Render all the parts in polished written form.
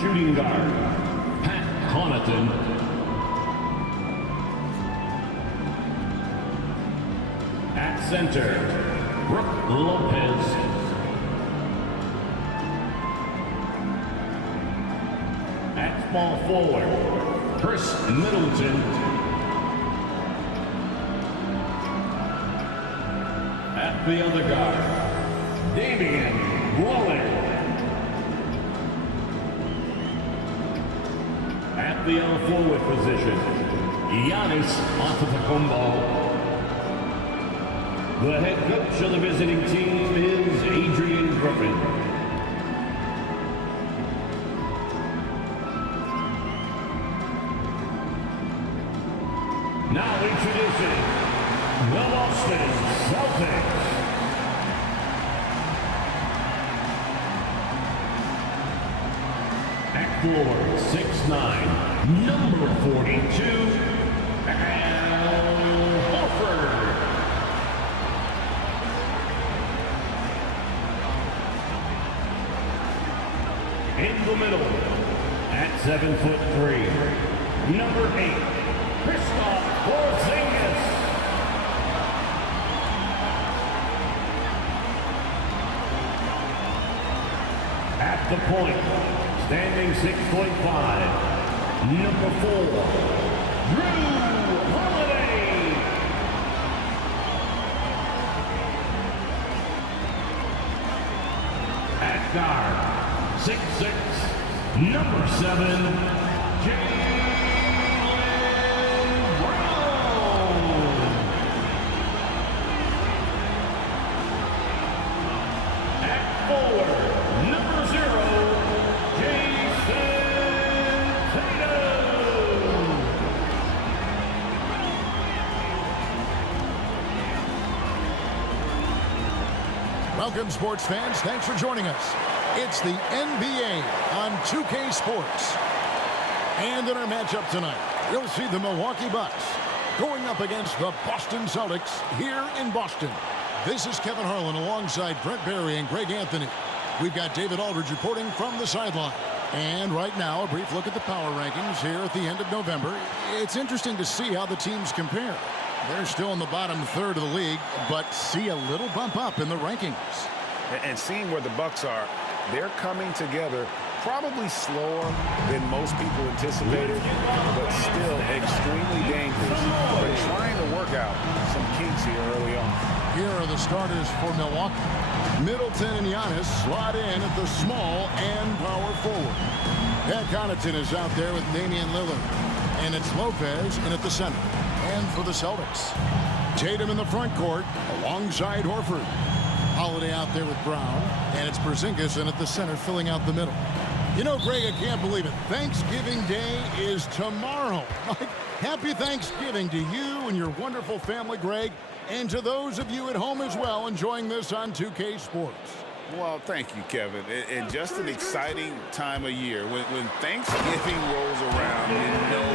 Shooting guard, Pat Connaughton. At center, Brooke Lopez. At small forward, Chris Middleton. At the other guard, Damian Waller. At the forward position, Giannis Antetokounmpo. The head coach of the visiting team is Adrian Griffin. Now introducing the Boston Celtics. At forward, 6'9", number 42, Al Horford. In the middle, at 7'3", number 8, Kristaps Porzingis. At the point, standing 6'5", number 4, Drew Holiday. At guard, 6'6", number 7, Jaylen Brown. At forward, number 0, Jason Tatum. Welcome, sports fans. Thanks for joining us. It's the NBA on 2K Sports. And in our matchup tonight, you'll see the Milwaukee Bucks going up against the Boston Celtics here in Boston. This is Kevin Harlan alongside Brent Barry and Greg Anthony. We've got David Aldridge reporting from the sideline. And right now, a brief look at the power rankings here at the end of November. It's interesting to see how the teams compare. They're still in the bottom third of the league, but see a little bump up in the rankings. And seeing where the Bucks are, they're coming together probably slower than most people anticipated, but still extremely dangerous. They're trying to work out some kinks here early on. Here are the starters for Milwaukee. Middleton and Giannis slot in at the small and power forward. Pat Connaughton is out there with Damian Lillard. And it's Lopez in at the center. And for the Celtics, Tatum in the front court alongside Horford. Holiday out there with Brown. And it's Porzingis in at the center filling out the middle. You know, Greg, I can't believe it. Thanksgiving Day is tomorrow. Happy Thanksgiving to you and your wonderful family, Greg. And to those of you at home as well enjoying this on 2K Sports. Well, thank you, Kevin. And just an exciting time of year. When Thanksgiving rolls around, you know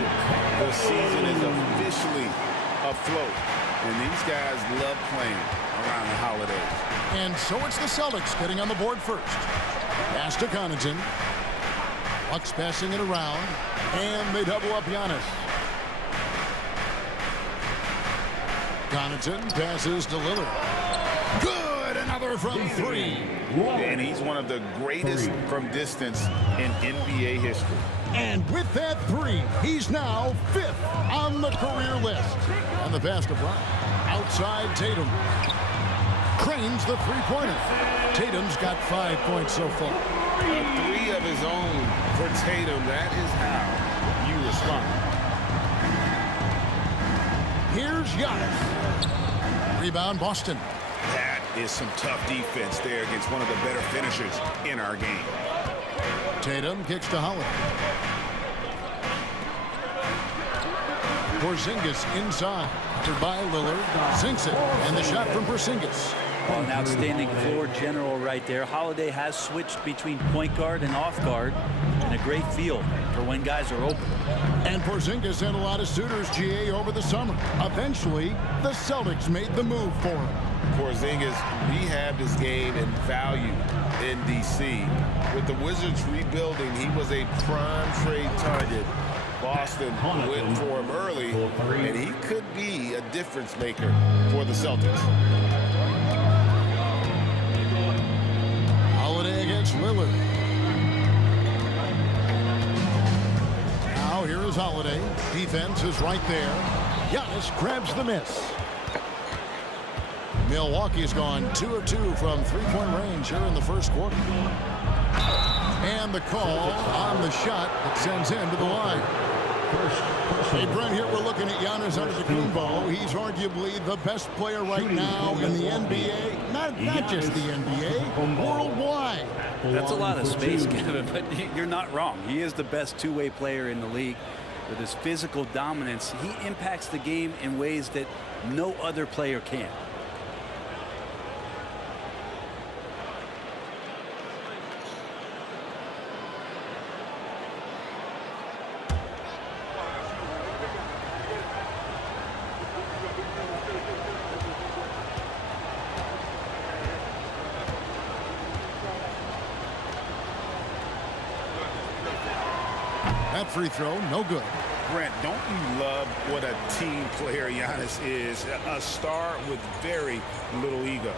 the season is officially afloat. And these guys love playing around the holidays. And so it's the Celtics getting on the board first. Pass to Connaughton. Bucks passing it around. And they double up Giannis. Connaughton passes to Lillard. Good! Another from three. And he's one of the greatest from distance in NBA history. And with that three, he's now 5th on the career list. And the pass to Brown. Outside Tatum. Cranes the three-pointer. Tatum's got 5 points so far. A three of his own for Tatum. That is how you respond. Here's Giannis. Rebound, Boston. That is some tough defense there against one of the better finishers in our game. Tatum kicks to Holiday. Porzingis inside. After by Lillard. Sinks it. And the shot from Porzingis. Well, an outstanding floor general right there. Holiday has switched between point guard and off guard. And a great feel for when guys are open. And Porzingis had a lot of suitors, GA, over the summer. Eventually, the Celtics made the move for him. Porzingis rehabbed his game and value in D.C. With the Wizards rebuilding, he was a prime trade target. Boston went for him early, and he could be a difference maker for the Celtics. Holiday against Lillard. Now here is Holiday. Defense is right there. Giannis grabs the miss. Milwaukee's gone 2 of 2 from three-point range here in the first quarter. And the call on the shot that sends him to the line. Hey, Brent, here we're looking at Giannis Antetokounmpo. He's arguably the best player right now in the NBA. Not just the NBA, worldwide. That's a lot of space, Kevin, but you're not wrong. He is the best two-way player in the league. With his physical dominance, he impacts the game in ways that no other player can. That free throw, no good. Brent, don't you love what a team player Giannis is? A star with very little ego.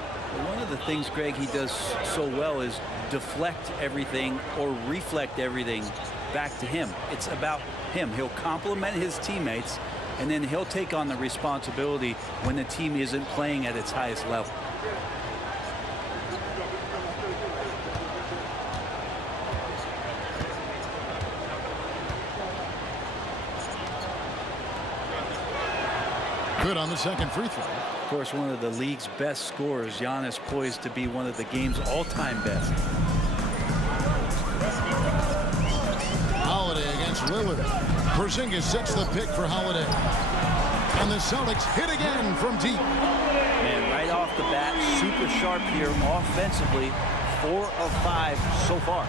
One of the things, Greg, he does so well is deflect everything or reflect everything back to him. It's about him. He'll compliment his teammates, and then he'll take on the responsibility when the team isn't playing at its highest level. Good on the second free throw. Of course, one of the league's best scorers, Giannis, poised to be one of the game's all-time best. Holiday against Lillard. Porzingis sets the pick for Holiday. And the Celtics hit again from deep. And right off the bat, super sharp here offensively. 4 of 5 so far.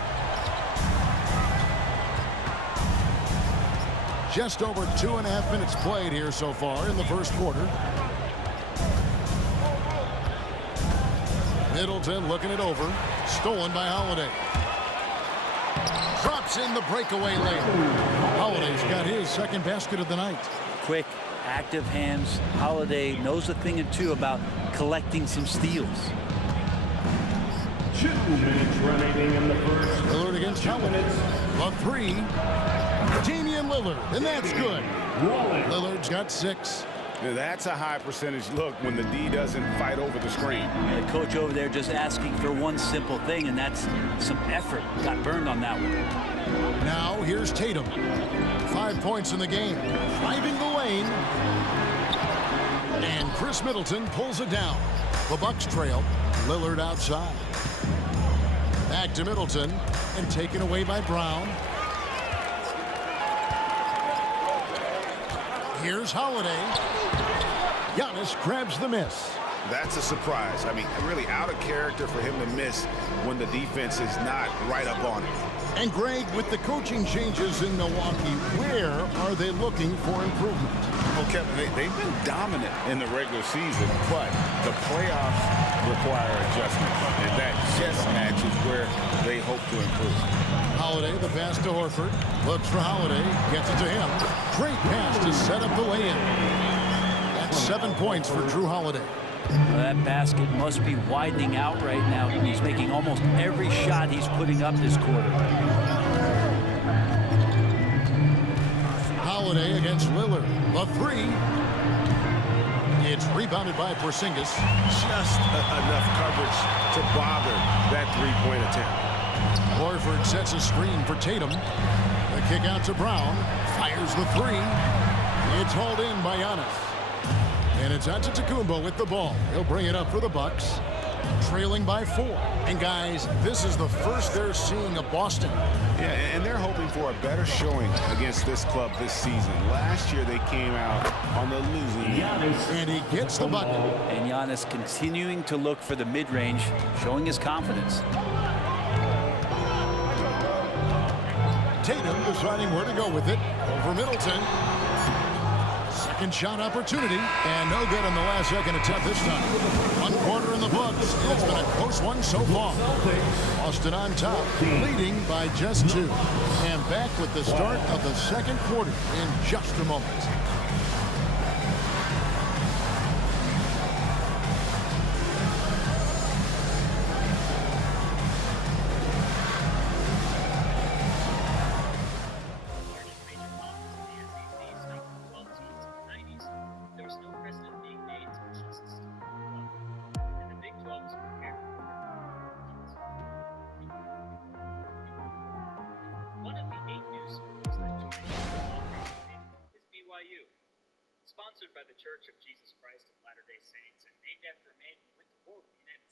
Just over 2.5 minutes played here so far in the first quarter. Middleton looking it over. Stolen by Holiday. Drops in the breakaway layup. Holiday's got his second basket of the night. Quick, active hands. Holiday knows a thing or two about collecting some steals. 2 minutes remaining in the first. Lillard against Holiday. A three. Damian Lillard, and that's good. Lillard's got 6. Now, that's a high percentage look when the D doesn't fight over the screen. The coach over there just asking for one simple thing, and that's some effort. Got burned on that one. Now here's Tatum. 5 points in the game. Driving the lane. And Chris Middleton pulls it down. The Bucks trail. Lillard outside. Back to Middleton, and taken away by Brown. Here's Holiday. Giannis grabs the miss. That's a surprise. I mean, really out of character for him to miss when the defense is not right up on him. And Greg, with the coaching changes in Milwaukee, where are they looking for improvement? Well, Kevin, they've been dominant in the regular season, but the playoffs require adjustments, and that chess match is where they hope to improve. Holiday, the pass to Horford. Looks for Holiday. Gets it to him. Great pass to set up the lay-in. That's 7 points for Drew Holiday. Well, that basket must be widening out right now. He's making almost every shot he's putting up this quarter. Holiday against Lillard. The three. It's rebounded by Porzingis. Just enough coverage to bother that three-point attempt. Horford sets a screen for Tatum. The kick out to Brown. Fires the three. It's hauled in by Giannis. And it's Antetokounmpo with the ball. He'll bring it up for the Bucks. Trailing by 4. And guys, this is the first they're seeing of Boston. Yeah, and they're hoping for a better showing against this club this season. Last year they came out on the losing end. And he gets the bucket. And Giannis continuing to look for the mid-range, showing his confidence. Tatum deciding where to go with it. Over Middleton. Second shot opportunity, and no good on the last second attempt this time. 1 quarter in the books, and it's been a close one so far. Boston on top, leading by just 2. And back with the start of the second quarter in just a moment. Sponsored by the Church of Jesus Christ of Latter-day Saints and named after a man who went to war with the United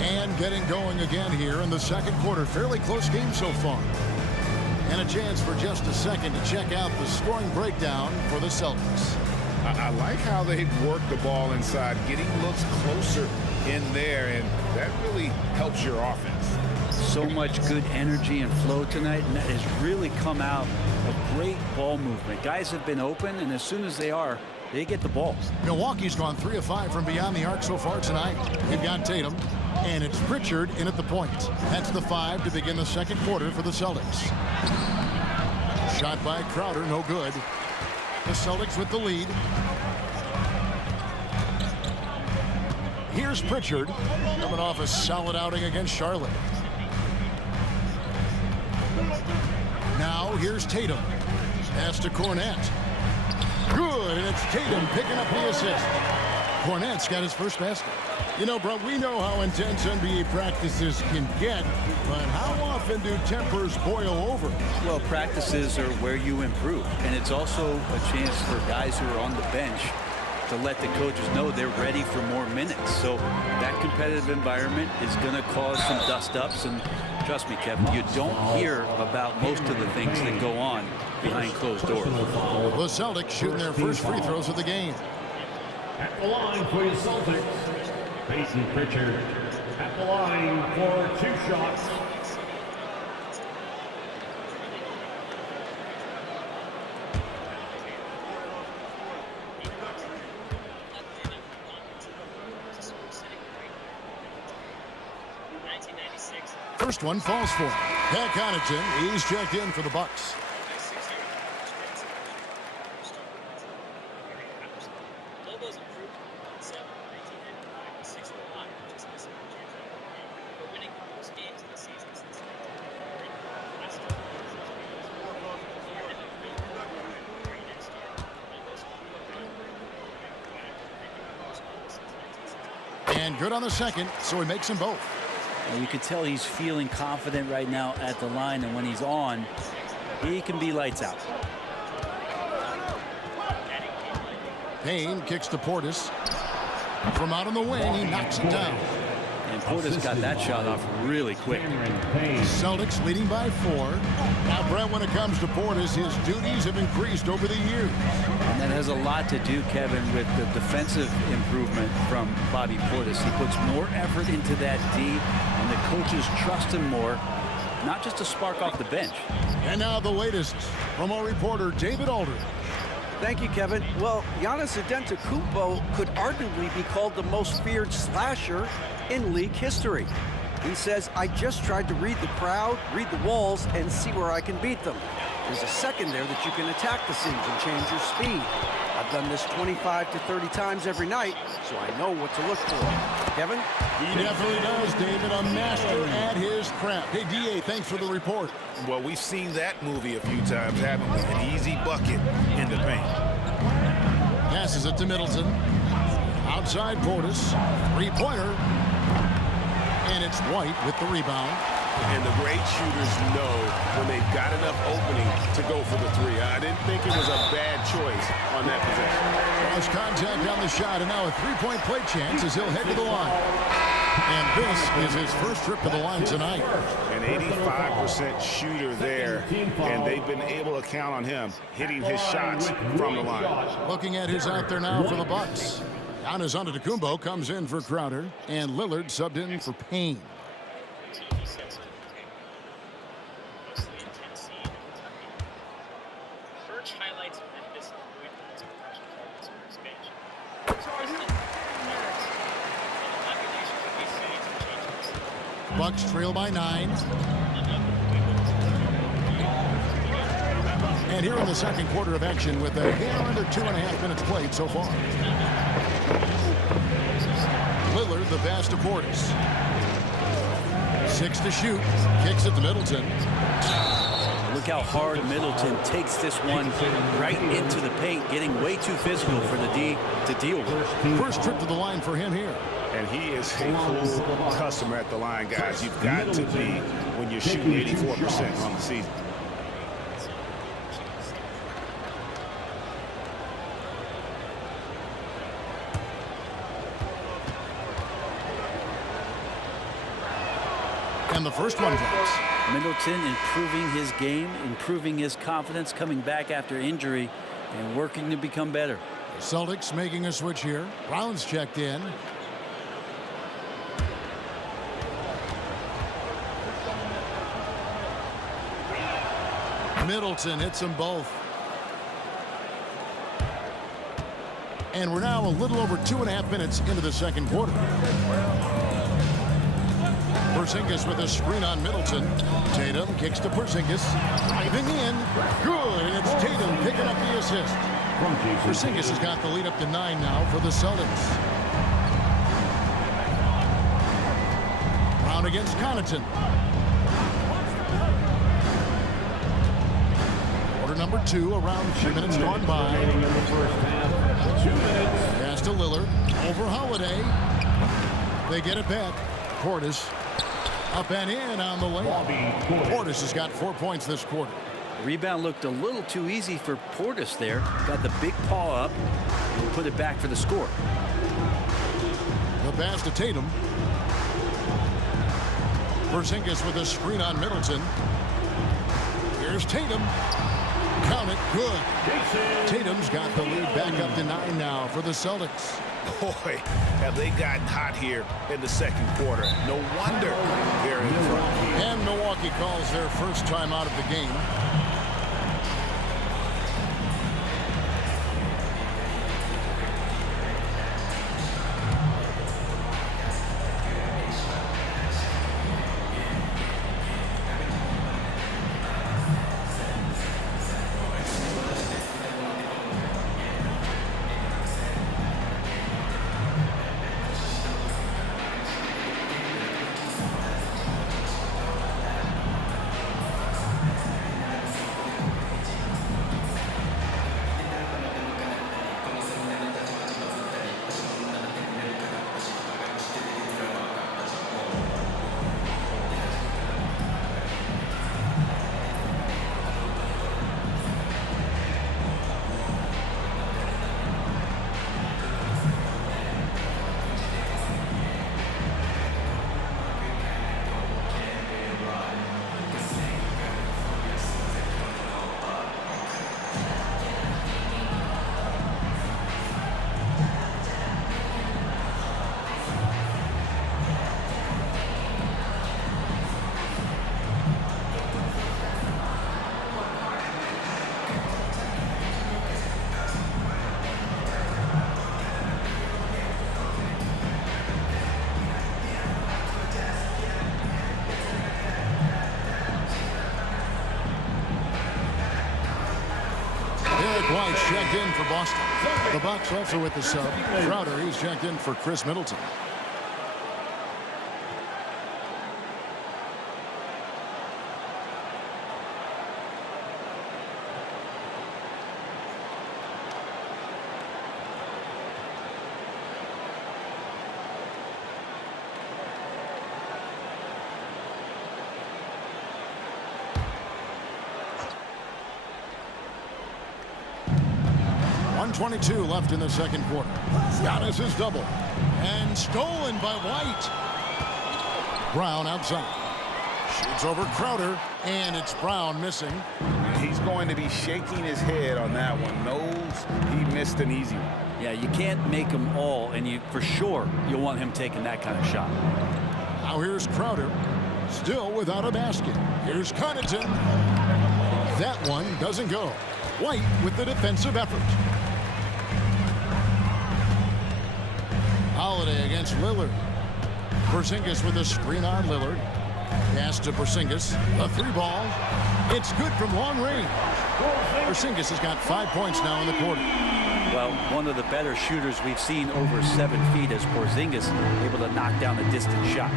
States. And getting going again here in the second quarter. Fairly close game so far. And a chance for just a second to check out the scoring breakdown for the Celtics. I like how they've worked the ball inside, getting looks closer in there, and that really helps your offense. So much good energy and flow tonight, and that has really come out of great ball movement. Guys have been open, and as soon as they are, they get the ball. Milwaukee's gone 3 of 5 from beyond the arc so far tonight. They've got Tatum, and it's Pritchard in at the point. That's the 5 to begin the second quarter for the Celtics. Shot by Crowder, no good. The Celtics with the lead. Here's Pritchard, coming off a solid outing against Charlotte. Now here's Tatum. Pass to Cornette. Good, and it's Tatum picking up the assist. Cornette's got his first basket. You know, bro, we know how intense NBA practices can get, but how often do tempers boil over? Well, practices are where you improve, and it's also a chance for guys who are on the bench to let the coaches know they're ready for more minutes. So that competitive environment is going to cause some dust-ups, and trust me, Kevin, you don't hear about most of the things that go on behind closed doors. The Celtics shooting their first free throws of the game. At the line for your Celtics, Mason Pritchard. At the line for 2 shots. First one falls for him. Pat Connaughton, he's checked in for the Bucks. And good on the second, so he makes them both. And you can tell he's feeling confident right now at the line, and when he's on, he can be lights out. Payne kicks to Portis. From out on the wing, he knocks it down. And Portis got that shot off really quick. Celtics leading by 4. Now, Brett, when it comes to Portis, his duties have increased over the years. And that has a lot to do, Kevin, with the defensive improvement from Bobby Portis. He puts more effort into that D, and the coaches trust him more, not just to spark off the bench. And now the latest from our reporter, David Aldridge. Thank you, Kevin. Well, Giannis Antetokounmpo could arguably be called the most feared slasher in league history. He says, I just tried to read the crowd, read the walls, and see where I can beat them. There's a second there that you can attack the seams and change your speed. I've done this 25 to 30 times every night, so I know what to look for. Kevin? He definitely does, David. A master at his craft. Hey, D.A., thanks for the report. Well, we've seen that movie a few times, haven't we? An easy bucket in the paint. Passes it to Middleton. Outside Portis. Three-pointer. And it's White with the rebound. And the great shooters know when they've got enough opening to go for the 3. I didn't think it was a bad choice on that possession. Cross contact on the shot, and now a three-point play chance as he'll head to the line. And this is his first trip to the line tonight. An 85% shooter there, and they've been able to count on him hitting his shots from the line. Looking at his out there now for the Bucks. Giannis Antetokounmpo comes in for Crowder, and Lillard subbed in for Payne. Bucks trail by 9. And here in the second quarter of action with a hair under 2.5 minutes played so far. Lillard, the pass to Portis. 6 to shoot. Kicks it to Middleton. Look how hard Middleton takes this one right into the paint, getting way too physical for the D to deal with. First trip to the line for him here. And he is a cool customer at the line, guys. You've got to be when you're shooting 84% on the season. And the first one drops. Middleton improving his game, improving his confidence, coming back after injury, and working to become better. Celtics making a switch here. Brown's checked in. Middleton hits them both. And we're now a little over 2.5 minutes into the second quarter. Porzingis with a screen on Middleton. Tatum kicks to Porzingis. Driving in. Good. And it's Tatum picking up the assist. Porzingis has got the lead up to 9 now for the Celtics. Brown against Connaughton. Quarter number 2, around 2 minutes gone by. Pass to Lillard. Over Holiday. They get it back. Portis. Up and in on the layup. Portis has got 4 points this quarter. Rebound looked a little too easy for Portis there. Got the big paw up and put it back for the score. The pass to Tatum. Porzingis with a screen on Middleton. Here's Tatum. Count it. Good. Tatum's got the lead back up to 9 now for the Celtics. Boy, have they gotten hot here in the second quarter. No wonder they're in front. And Milwaukee calls their first time out of the game. White checked in for Boston. The Bucks also with the sub. Crowder, he's checked in for Chris Middleton. .22 left in the second quarter. Giannis is double. And stolen by White. Brown outside. Shoots over Crowder. And it's Brown missing. He's going to be shaking his head on that one. Knows he missed an easy one. Yeah, you can't make them all, and you for sure you'll want him taking that kind of shot. Now here's Crowder. Still without a basket. Here's Connaughton. That one doesn't go. White with the defensive effort. Holiday against Lillard. Porzingis with a screen on Lillard. Pass to Porzingis. A 3-ball. It's good from long range. Porzingis has got 5 points now in the quarter. Well, one of the better shooters we've seen over 7 feet as Porzingis able to knock down a distant shot.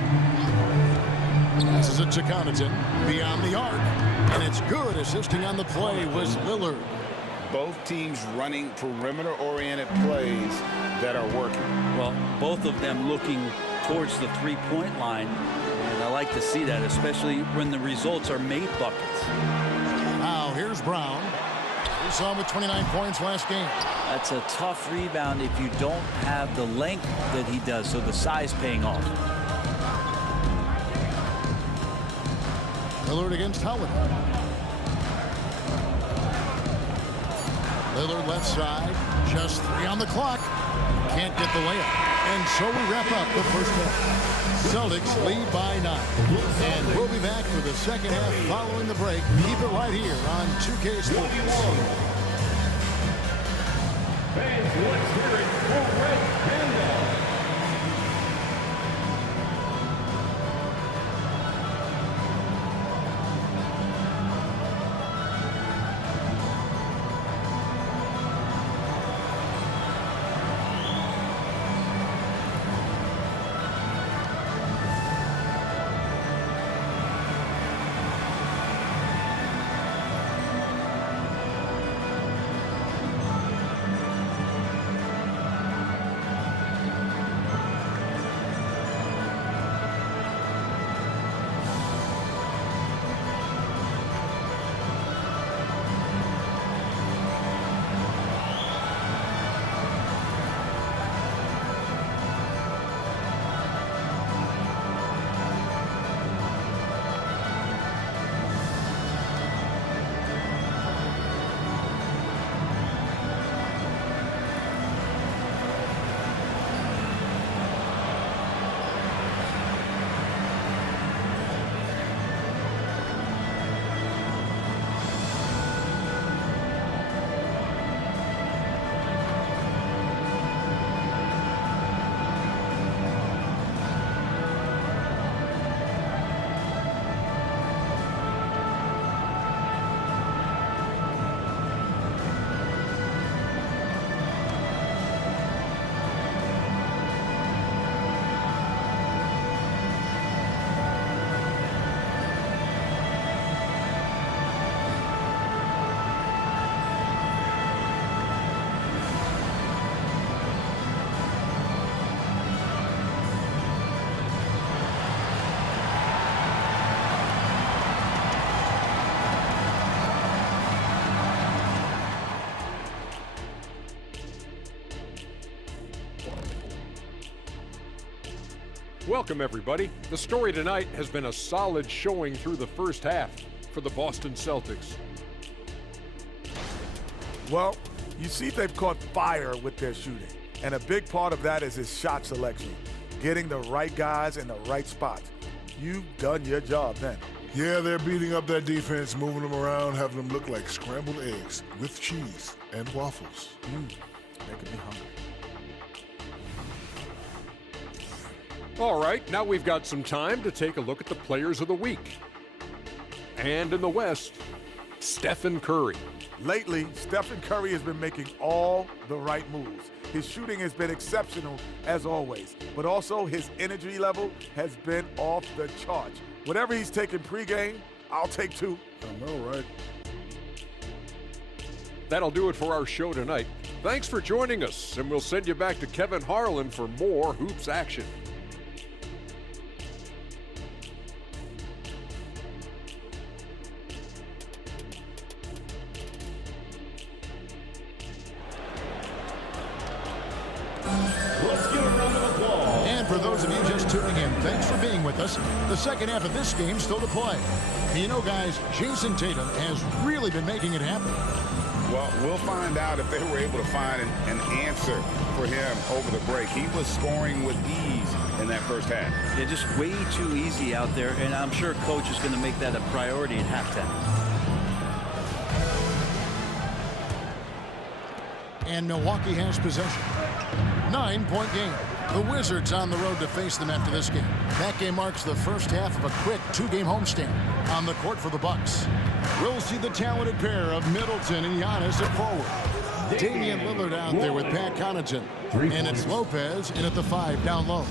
Passes it to Connaughton beyond the arc. And it's good. Assisting on the play was Lillard. Both teams running perimeter-oriented plays that are working. Well, both of them looking towards the three-point line. And I like to see that, especially when the results are made buckets. Now here's Brown. We saw him with 29 points last game. That's a tough rebound if you don't have the length that he does, so the size paying off. Lillard against Holiday. Lillard left side. Just 3 on the clock. Can't get the layup. And so we wrap up the first half. Celtics lead by 9. And we'll be back for the second half following the break. Keep it right here on 2K Sports. Fans, let's hear it for Red Panda. Welcome, everybody. The story tonight has been a solid showing through the first half for the Boston Celtics. Well, you see they've caught fire with their shooting, and a big part of that is his shot selection, getting the right guys in the right spots. You've done your job then. Yeah, they're beating up that defense, moving them around, having them look like scrambled eggs with cheese and waffles. Making me hungry. All right, now we've got some time to take a look at the players of the week. And in the West, Stephen Curry. Lately, Stephen Curry has been making all the right moves. His shooting has been exceptional, as always, but also his energy level has been off the charts. Whatever he's taking pregame, I'll take 2. I know, right? That'll do it for our show tonight. Thanks for joining us, and we'll send you back to Kevin Harlan for more hoops action. For those of you just tuning in, thanks for being with us. The second half of this game still to play. You know, guys, Jason Tatum has really been making it happen. Well, we'll find out if they were able to find an answer for him over the break. He was scoring with ease in that first half. Yeah, just way too easy out there, and I'm sure coach is going to make that a priority at halftime. And Milwaukee has possession. 9-point game. The Wizards on the road to face them after this game. That game marks the first half of a quick 2-game homestand. On the court for the Bucks, we'll see the talented pair of Middleton and Giannis at forward. Damian Lillard out there with Pat Connaughton. And it's Lopez in at the 5 down low.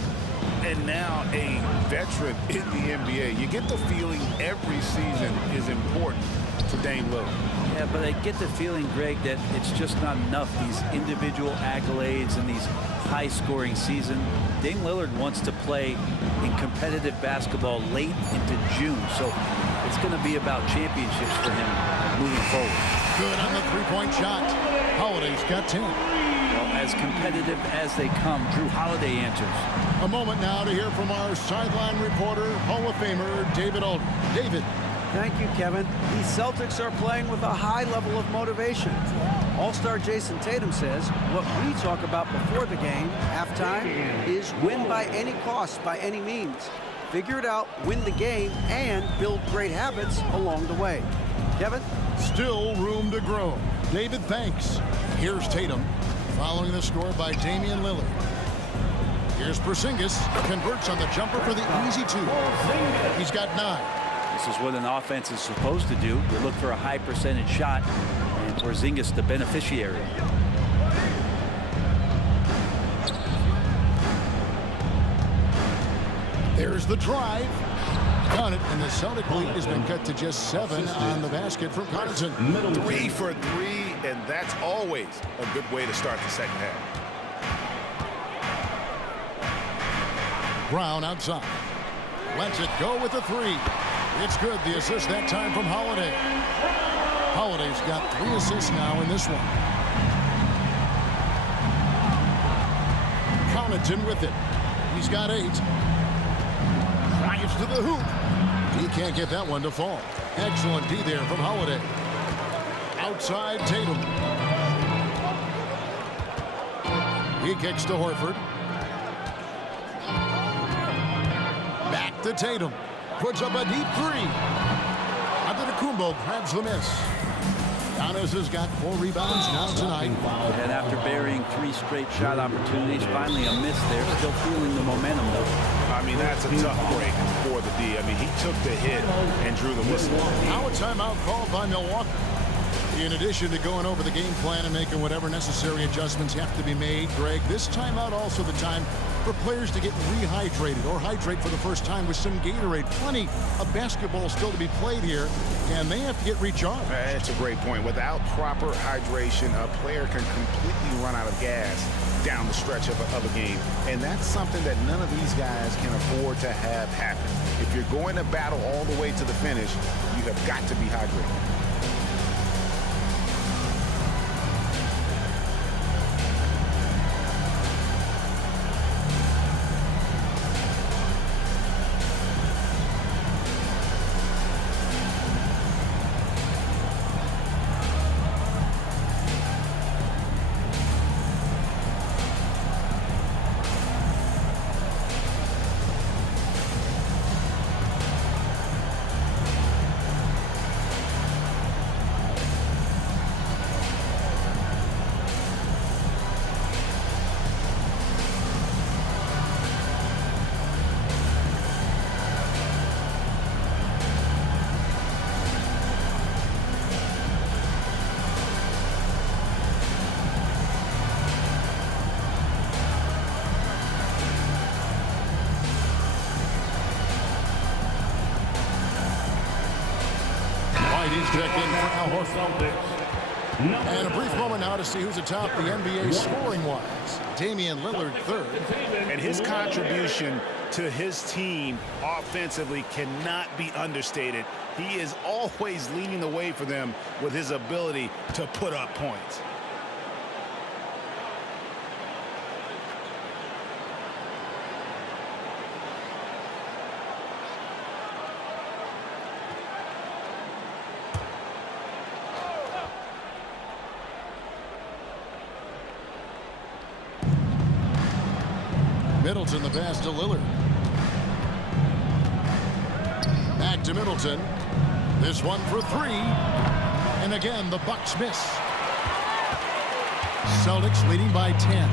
And now a veteran in the NBA. You get the feeling every season is important to Dame Lillard. Yeah, but I get the feeling, Greg, that it's just not enough. These individual accolades and these high-scoring season. Dame Lillard wants to play in competitive basketball late into June, so it's going to be about championships for him moving forward. Good on the three-point shot. Holiday's got 10. Well, as competitive as they come, Drew Holiday answers. A moment now to hear from our sideline reporter, Hall of Famer David Aldridge. David. Thank you, Kevin. The Celtics are playing with a high level of motivation. All-star Jason Tatum says what we talk about before the game, halftime, is win by any cost, by any means. Figure it out, win the game, and build great habits along the way. Kevin? Still room to grow. David, thanks. Here's Tatum, following the score by Damian Lillard. Here's Porzingis, converts on the jumper for the easy 2. He's got 9. This is what an offense is supposed to do. You look for a high percentage shot, and Porzingis the beneficiary. There's the drive. Got it, and the Celtic lead has been cut to just 7 on the basket from Connaughton. 3 for 3, and that's always a good way to start the second half. Brown outside. Lets it go with the 3. It's good. The assist that time from Holiday. Holiday's got 3 assists now in this one. Connaughton with it. He's got 8. Drives to the hoop. He can't get that one to fall. Excellent D there from Holiday. Outside Tatum. He kicks to Horford. Back to Tatum. Puts up a deep 3. Antetokounmpo grabs the miss. Giannis has got 4 rebounds now tonight. And after burying 3 straight shot opportunities, finally a miss there. Still feeling the momentum, though. I mean, that's a tough break for the D. I mean, he took the hit and drew the whistle. Now a timeout called by Milwaukee. In addition to going over the game plan and making whatever necessary adjustments have to be made, Greg, this timeout also the time for players to get rehydrated or hydrate for the first time with some Gatorade. Plenty of basketball still to be played here, and they have to get recharged. That's a great point. Without proper hydration, a player can completely run out of gas down the stretch of a game, and that's something that none of these guys can afford to have happen. If you're going to battle all the way to the finish, you have got to be hydrated. Check in for Celtics. And a brief moment now to see who's atop the NBA scoring-wise. Damian Lillard third. And his contribution to his team offensively cannot be understated. He is always leading the way for them with his ability to put up points. Middleton the pass to Lillard. Back to Middleton. This one for 3. And again, the Bucks miss. Celtics leading by 10.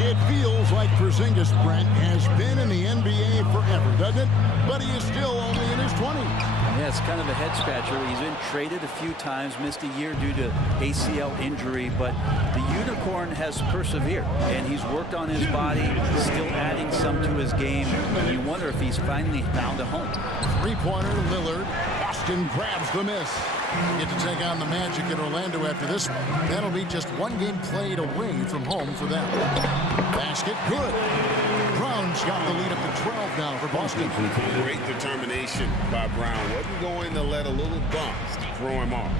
It feels like Porzingis, Brent, has been in the NBA forever, doesn't it? But he is still only in his 20s. Yeah, it's kind of a head scratcher. He's been traded a few times, missed a year due to ACL injury, but the Unicorn has persevered, and he's worked on his body, still adding some to his game. You wonder if he's finally found a home. Three-pointer, Lillard. Boston grabs the miss. Get to take on the Magic in Orlando after this one. That'll be just one game played away from home for them. Basket, good. Brown's got the lead up to 12 now for Boston. Great determination by Brown. Wasn't going to let a little bump throw him off.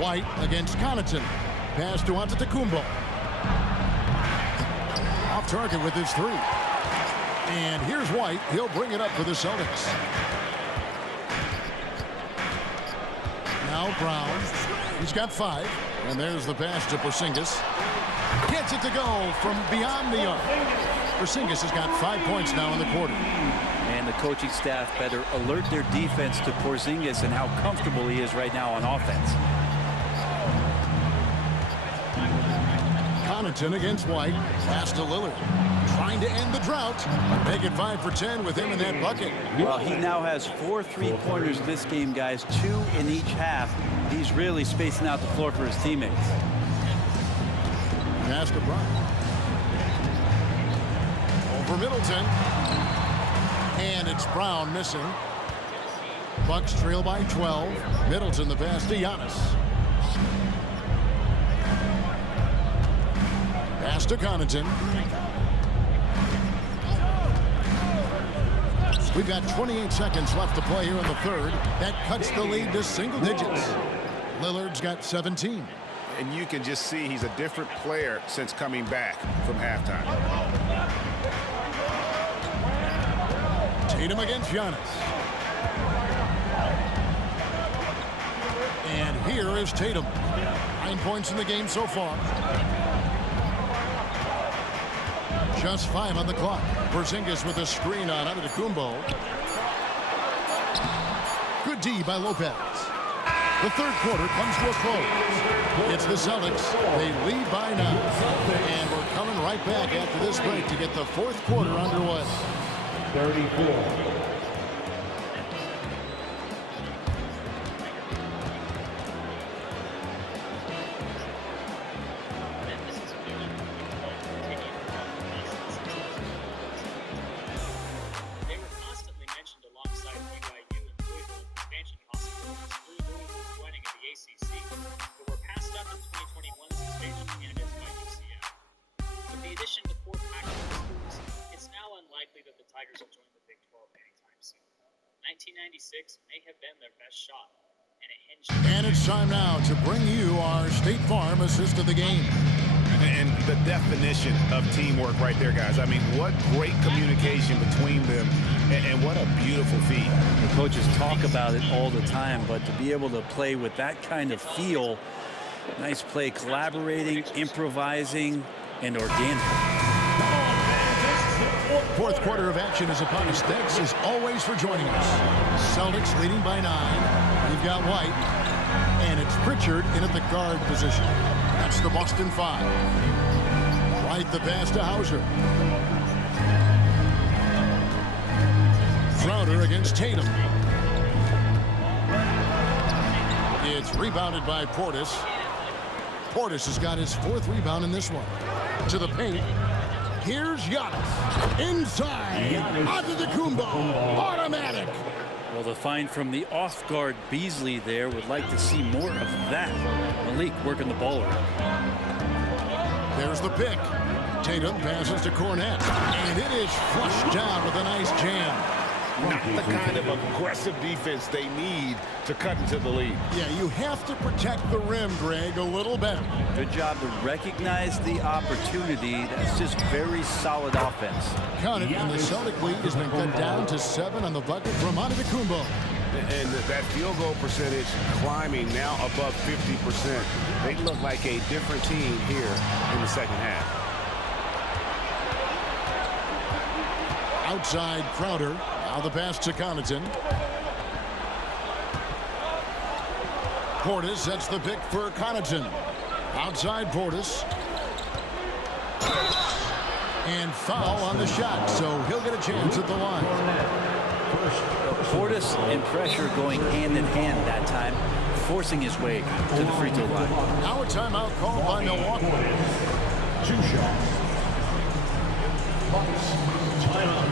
White against Connaughton. Pass to Antetokounmpo. Off target with his three. And here's White. He'll bring it up for the Celtics. Now Brown. He's got 5. And there's the pass to Porzingis. Gets it to go from beyond the arc. Porzingis has got 5 points now in the quarter. And the coaching staff better alert their defense to Porzingis and how comfortable he is right now on offense. Connaughton against White. Pass to Lillard. Trying to end the drought. Make it 5 for 10 with him in that bucket. Well, he now has 4 3-pointers this game, guys. 2 in each half. He's really spacing out the floor for his teammates. Pass to Brown. Over Middleton. And it's Brown missing. Bucks trail by 12. Middleton the pass to Giannis. Pass to Connaughton. We've got 28 seconds left to play here in the third. That cuts the lead to single digits. Lillard's got 17. And you can just see he's a different player since coming back from halftime. Tatum against Giannis. And here is Tatum. 9 points in the game so far. Just 5 on the clock. Porzingis with a screen on Antetokounmpo. Good D by Lopez. The third quarter comes to a close. It's the Celtics. They lead by 9. And we're coming right back after this break to get the fourth quarter underway. 34. May have been their best shot, and it hinged. And it's time now to bring you our State Farm assist of the game. And the definition of teamwork right there, guys. I mean, what great communication between them, and what a beautiful feat. The coaches talk about it all the time, but to be able to play with that kind of feel, nice play, collaborating, improvising, and organic. Fourth quarter of action is upon us. Thanks as always for joining us. Celtics leading by 9. We've got White. And it's Pritchard in at the guard position. That's the Boston 5. Right the pass to Hauser. Crowder against Tatum. It's rebounded by Portis. Portis has got his 4th rebound in this one. To the paint. Here's Giannis. Inside. Antetokounmpo. Automatic. Well, the find from the off-guard Beasley there. Would like to see more of that. Malik working the ball around. There's the pick. Tatum passes to Cornette. And it is flushed down with a nice jam. Not the kind of aggressive defense they need to cut into the lead. Yeah, you have to protect the rim, Greg, a little better. Good job to recognize the opportunity. That's just very solid offense. Count it, and the Celtic lead has been cut down to 7 on the bucket from Antetokounmpo. And that field goal percentage climbing now above 50%. They look like a different team here in the second half. Outside Crowder. Now the pass to Connaughton. Portis sets the pick for Connaughton. Outside Portis. And foul on the shot, so he'll get a chance at the line. Portis and pressure going hand in hand that time, forcing his way to the free throw line. Now a timeout called by Milwaukee. 2 shots. Bucks, timeout.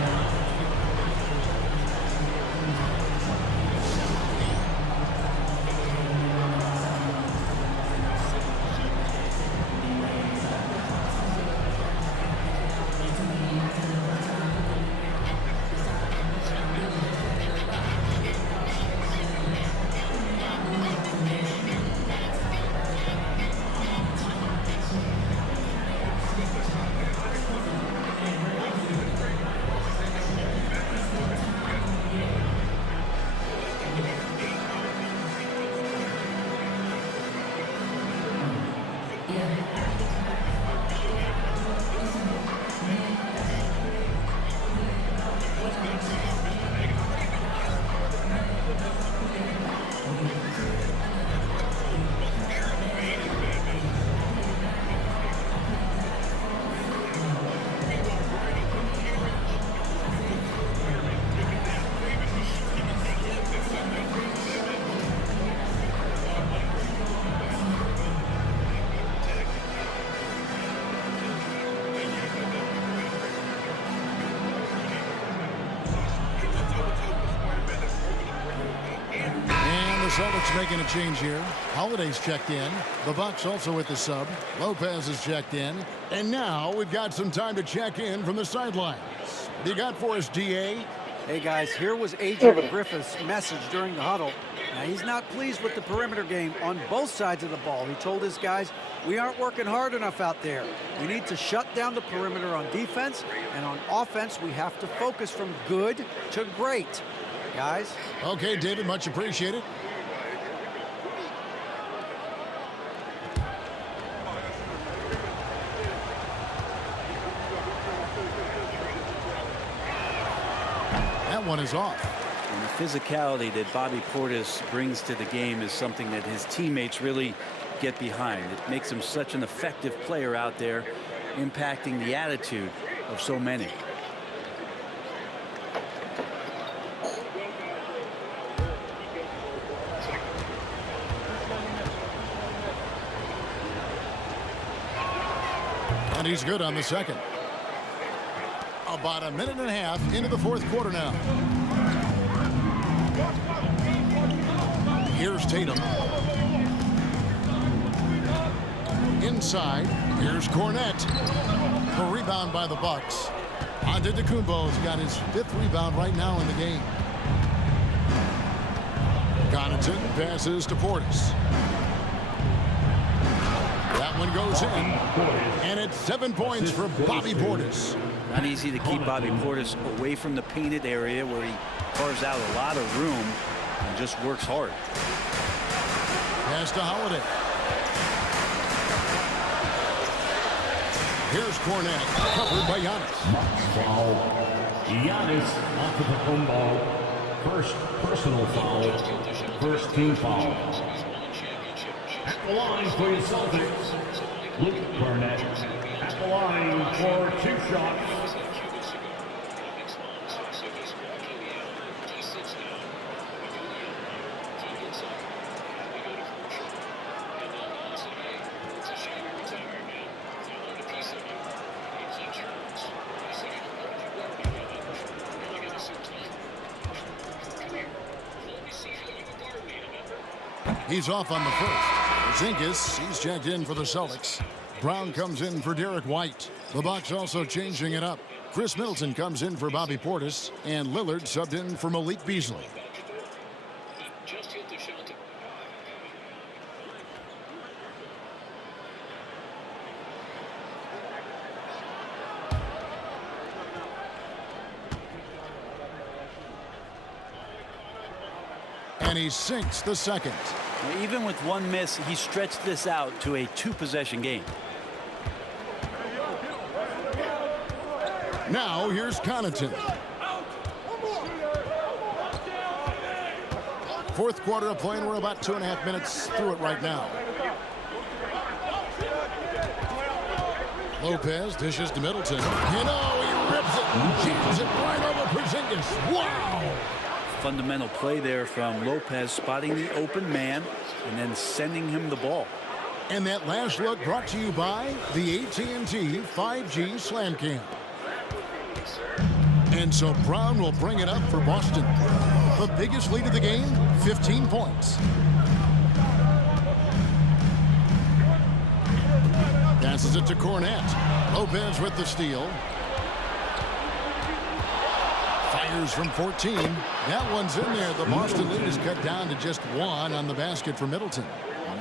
Celtics making a change here. Holiday's checked in. The Bucks also with the sub. Lopez is checked in. And now we've got some time to check in from the sidelines. You got for us, DA? Hey, guys, here was Adrian Griffith's message during the huddle. Now, he's not pleased with the perimeter game on both sides of the ball. He told his guys, we aren't working hard enough out there. We need to shut down the perimeter on defense, and on offense, we have to focus from good to great. Guys? Okay, David, much appreciated. That one is off. And the physicality that Bobby Portis brings to the game is something that his teammates really get behind. It makes him such an effective player out there, impacting the attitude of so many. And he's good on the second. About a minute and a half into the fourth quarter now. Here's Tatum. Inside. Here's Cornette. The rebound by the Bucks. Antetokounmpo's got his 5th rebound right now in the game. Connaughton passes to Portis. That one goes in. And it's 7 points for Bobby Portis. Not easy to keep Bobby Portis away from the painted area where he carves out a lot of room and just works hard. Pass to Holiday. Here's Cornette, covered by Giannis. Foul. Giannis Antetokounmpo. First personal foul. First team foul. At the line for the Celtics, Luke Cornette. At the line for 2 shots. He's off on the first. Zinkas, he's checked in for the Celtics. Brown comes in for Derek White. The Bucks also changing it up. Chris Middleton comes in for Bobby Portis, and Lillard subbed in for Malik Beasley. And he sinks the second. Even with one miss, he stretched this out to a 2-possession game. Now here's Connaughton. Fourth quarter of play, and we're about 2.5 minutes through it right now. Lopez dishes to Middleton. You know, he rips it and jams it right over Porzingis. Wow! Fundamental play there from Lopez, spotting the open man and then sending him the ball. And that last look brought to you by the AT&T 5G Slam Cam. And so Brown will bring it up for Boston. The biggest lead of the game, 15 points. Passes it to Cornette. Lopez with the steal. Fires from 14. That one's in there. The Boston lead is cut down to just 1 on the basket for Middleton.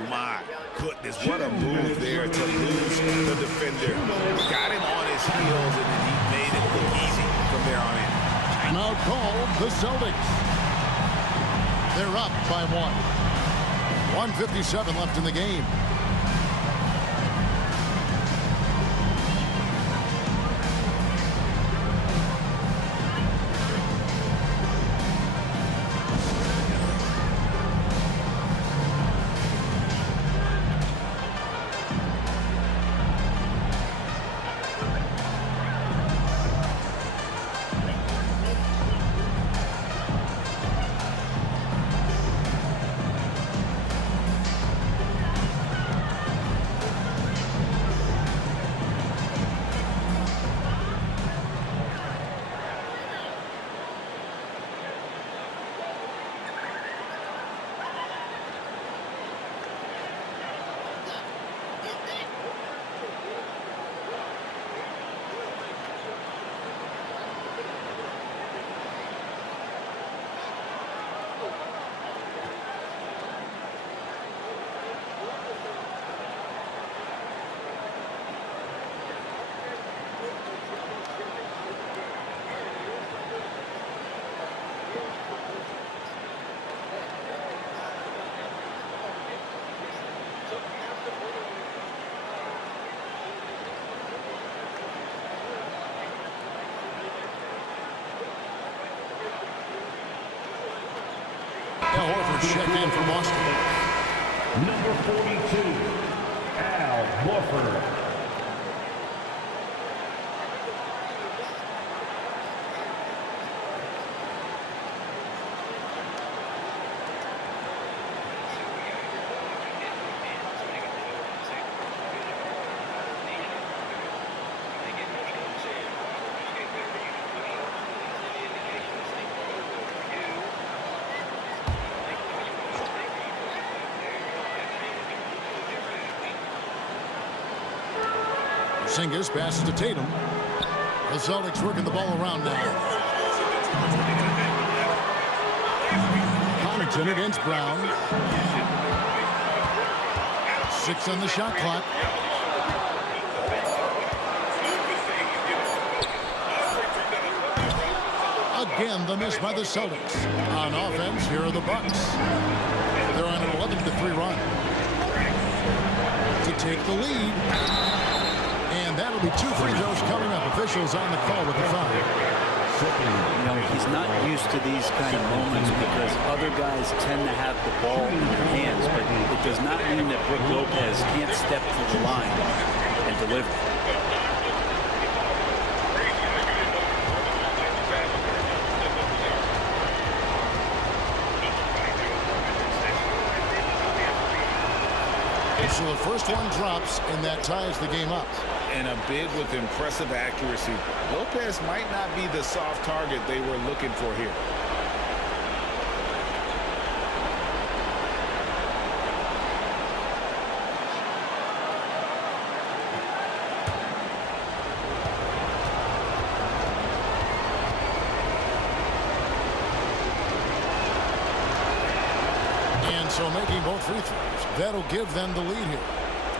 My goodness, what a move there to lose the defender. Got him on his heels, and then he made it look easy from there on in. Timeout called the Celtics. They're up by 1. 1:57 left in the game. Horford checked in for Boston. Number 42, Al Horford. Porzingis passes to Tatum. The Celtics working the ball around now. Connaughton against Brown. 6 on the shot clock. Again, the miss by the Celtics. On offense, here are the Bucks. They're on an 11-3 run. To take the lead. And that'll be 2 free throws coming up. Officials on the call with the foul. You know, he's not used to these kind of moments because other guys tend to have the ball in their hands, but it does not mean that Brook Lopez can't step to the line and deliver. So the first one drops, and that ties the game up. And a bid with impressive accuracy. Lopez might not be the soft target they were looking for here. And so making both free throws, that'll give them the lead here.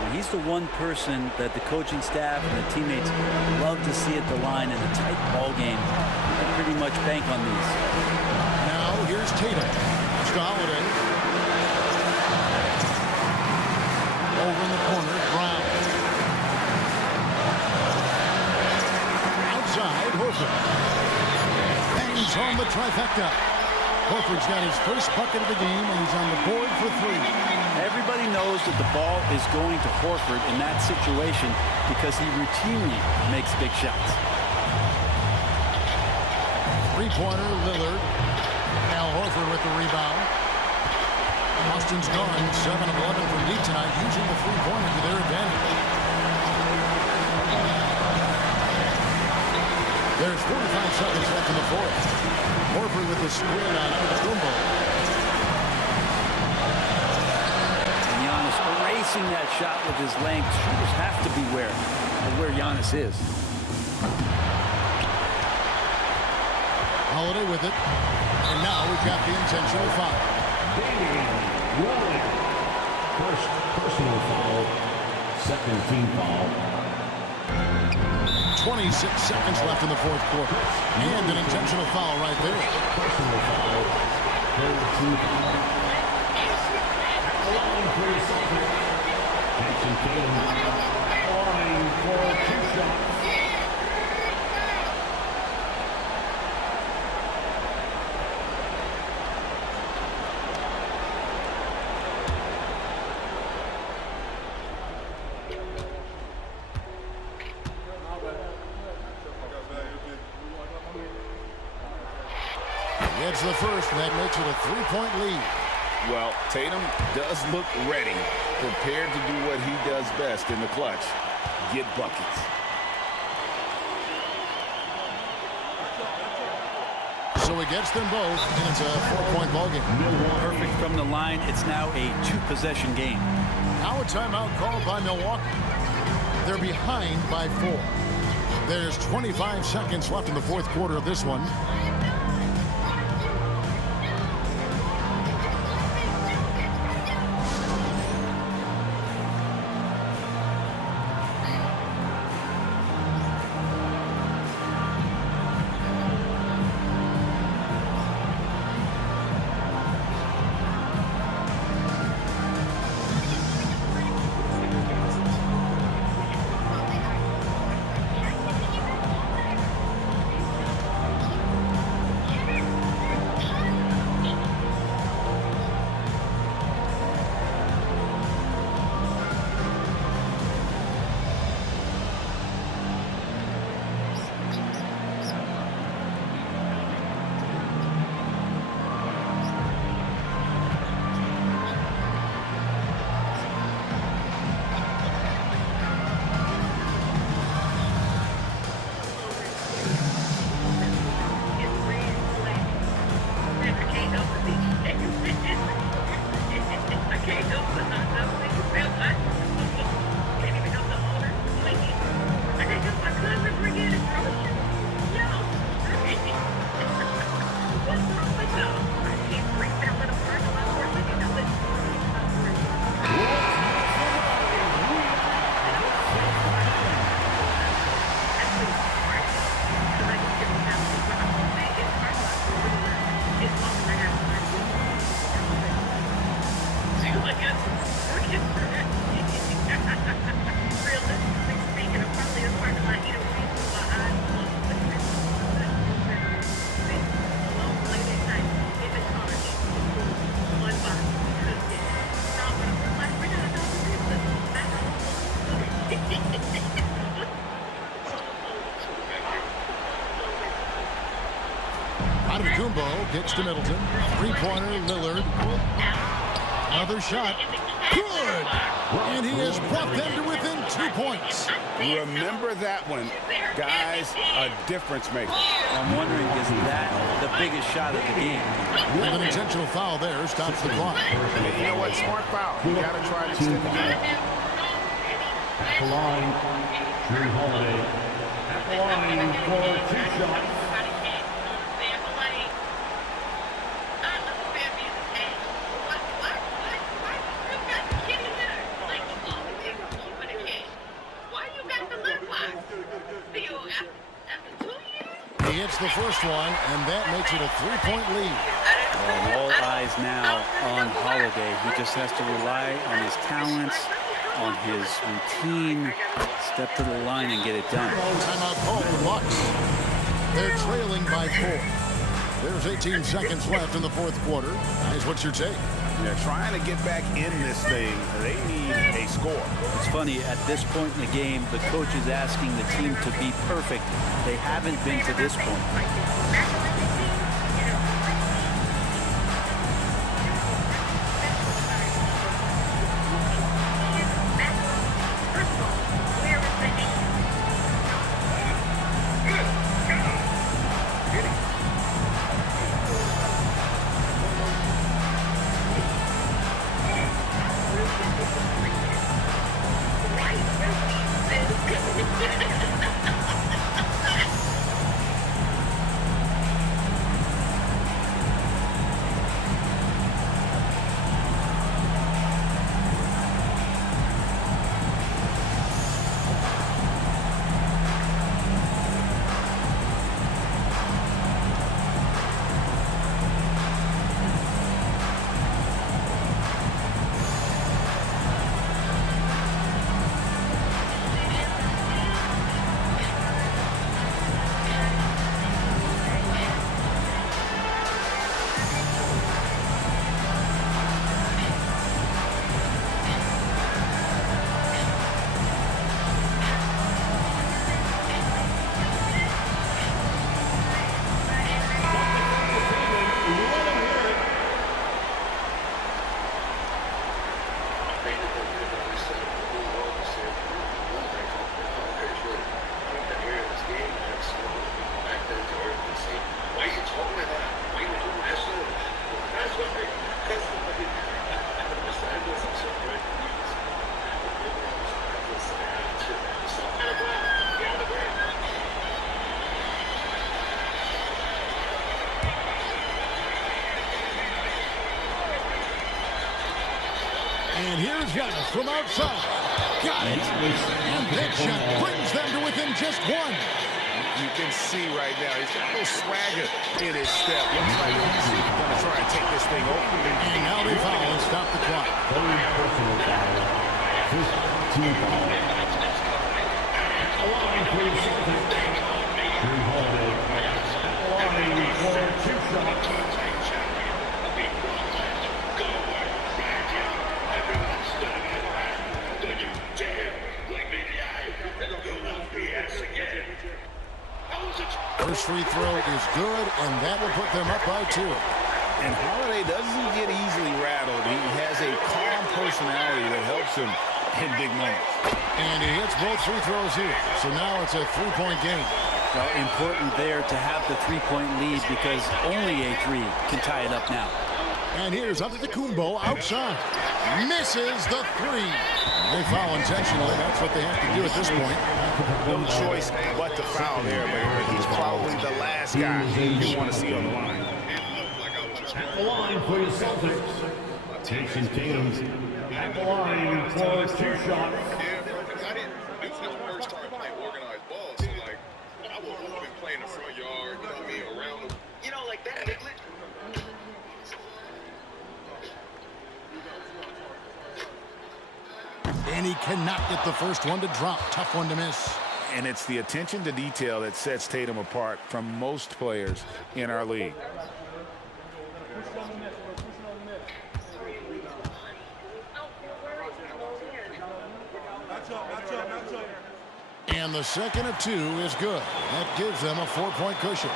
And he's the one person that the coaching staff and the teammates love to see at the line in a tight ball game. They pretty much bank on these. Now here's Tatum. It's to Holiday. Over in the corner, Brown. Outside, Horford. Bangs home the trifecta. Horford's got his first bucket of the game, and he's on the board for 3. Everybody knows that the ball is going to Horford in that situation because he routinely makes big shots. Three-pointer, Lillard. Al Horford with the rebound. Boston's gone 7 of 11 from deep tonight, using the three-pointer to their advantage. There's 45 seconds left in the fourth. Horford with the screen on Antetokounmpo. And Giannis erasing that shot with his length. Shooters have to beware of where Giannis is. Holiday with it. And now we've got the intentional foul. First personal foul, second team foul. 26 seconds left in the fourth quarter. And an intentional foul right there. Personal foul, third team foul. Line for the Celtics. Jason Tatum, line for 2 shots. It's the first, and that makes it a 3-point lead. Well, Tatum does look ready, prepared to do what he does best in the clutch, get buckets. So he gets them both, and it's a 4-point ballgame. Perfect from the line. It's now a 2-possession game. Now a timeout called by Milwaukee. They're behind by 4. There's 25 seconds left in the fourth quarter of this one. Antetokounmpo gets to Middleton. Three-pointer, Lillard. Another shot. Good! And he has brought them to within 2 points. Remember that one. Guys, a difference maker. I'm wondering, is that the biggest shot of the game? With an intentional foul there, stops the clock. And you know what? Smart foul. You got to try to extend the game. At the line, Drew Holiday. At the line for 2 shots. He hits the first one, and that makes it a 3-point lead. All eyes now on Holiday. He just has to rely on his talents, on his routine, step to the line and get it done. Timeout called for Bucks. They're trailing by 4. There's 18 seconds left in the fourth quarter. Guys, what's your take? They're trying to get back in this thing. They need a score. It's funny, at this point in the game, the coach is asking the team to be perfect. They haven't been to this point. And here's Giannis from outside. Got it. And that shot brings them to within just one. You can see right now, he's got a little swagger in his step. Looks like he's going to try and take this thing over. And now they foul and stop the clock. Third personal foul. Fifth team foul. At the line for the Celtics. Drew Holiday. At the line for 2 shots. First free throw is good, and that will put them up by 2. And Holiday doesn't get easily rattled. He has a calm personality that helps him in big moments. And he hits both free throws here. So now it's a 3-point game. Well, important there to have the 3-point lead because only a 3 can tie it up now. And here's Antetokounmpo outside. Misses the 3. They foul intentionally. That's what they have to do at this point. No choice but to foul there, but he's probably the last guy you want to see on the line. At the line for the Celtics. Jason Tatum at the line for 2 shots. This is the first time playing organized ball, so like I would have been playing the front yard, you know what I mean, around the, you know, like that. And he cannot get the first one to drop. Tough one to miss. And it's the attention to detail that sets Tatum apart from most players in our league. And the second of 2 is good. That gives them a 4-point cushion.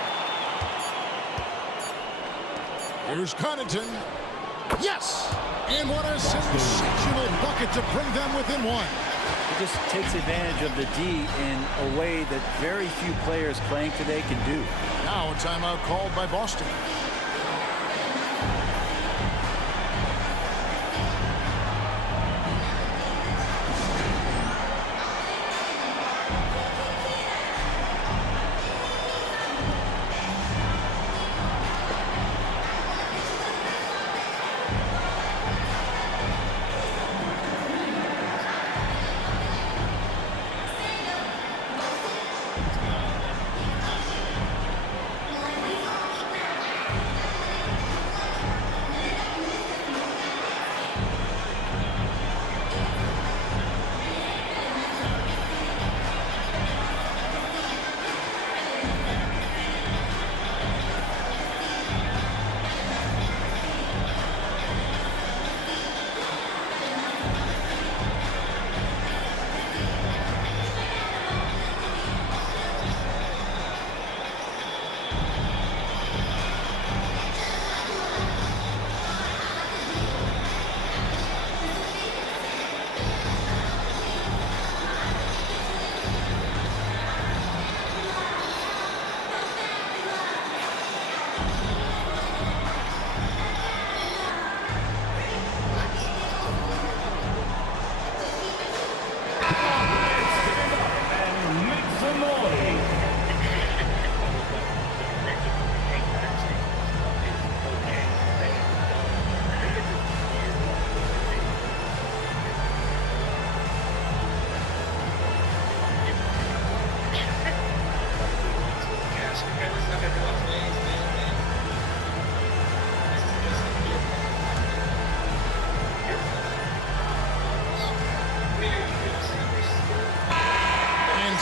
Here's Connaughton. Yes! And what a sensational bucket to bring them within 1. He just takes advantage of the D in a way that very few players playing today can do. Now a timeout called by Boston.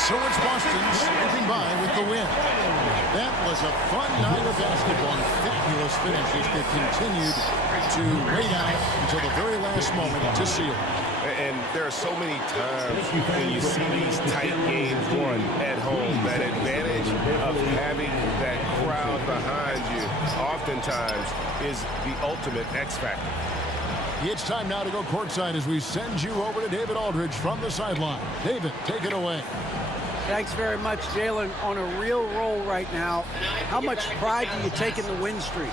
so it's Boston sweeping by with the win. That was a fun night of basketball. Fabulous finishes that continued to wait out until the very last moment to seal. And there are so many times when you see these tight games won at home, that advantage of having that crowd behind you oftentimes is the ultimate X factor. It's time now to go courtside as we send you over to David Aldridge from the sideline. David, take it away. Thanks very much, Jalen. On a real roll right now. How much pride do you take in the win streak?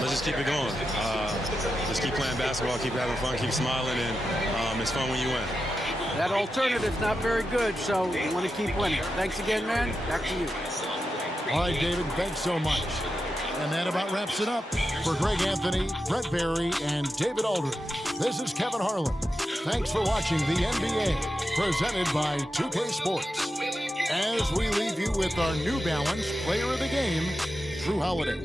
Let's just keep it going. Just keep playing basketball, keep having fun, keep smiling, and it's fun when you win. That alternative's not very good, so you want to keep winning. Thanks again, man. Back to you. All right, David, thanks so much. And that about wraps it up. For Greg Anthony, Brett Barry, and David Aldridge, this is Kevin Harlan. Thanks for watching the NBA, presented by 2K Sports. As we leave you with our New Balance Player of the Game, Drew Holiday.